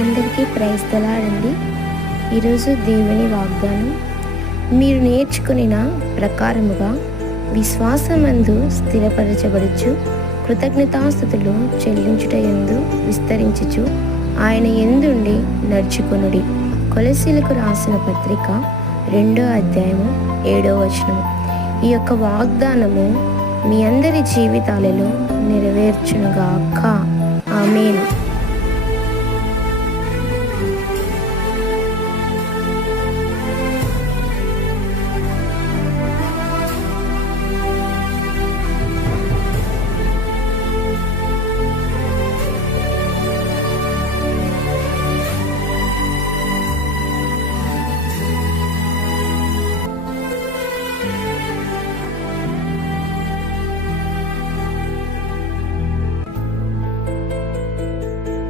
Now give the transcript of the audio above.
అందరికీ ప్రైజ్ దలాడండి. ఈరోజు దేవుని వాగ్దానం, మీరు నేర్చుకునిన ప్రకారముగా విశ్వాసమందు స్థిరపరచబడుచు కృతజ్ఞతాస్తుతులు చెల్లించుటయందు విస్తరించుచు ఆయన యందుండి నడుచుకొనుడి. కొలసీలకు రాసిన పత్రిక 2వ అధ్యాయము 7వ వచనం. ఈ యొక్క వాగ్దానము మీ అందరి జీవితాలలో నెరవేర్చునుగాక. ఆమేన్.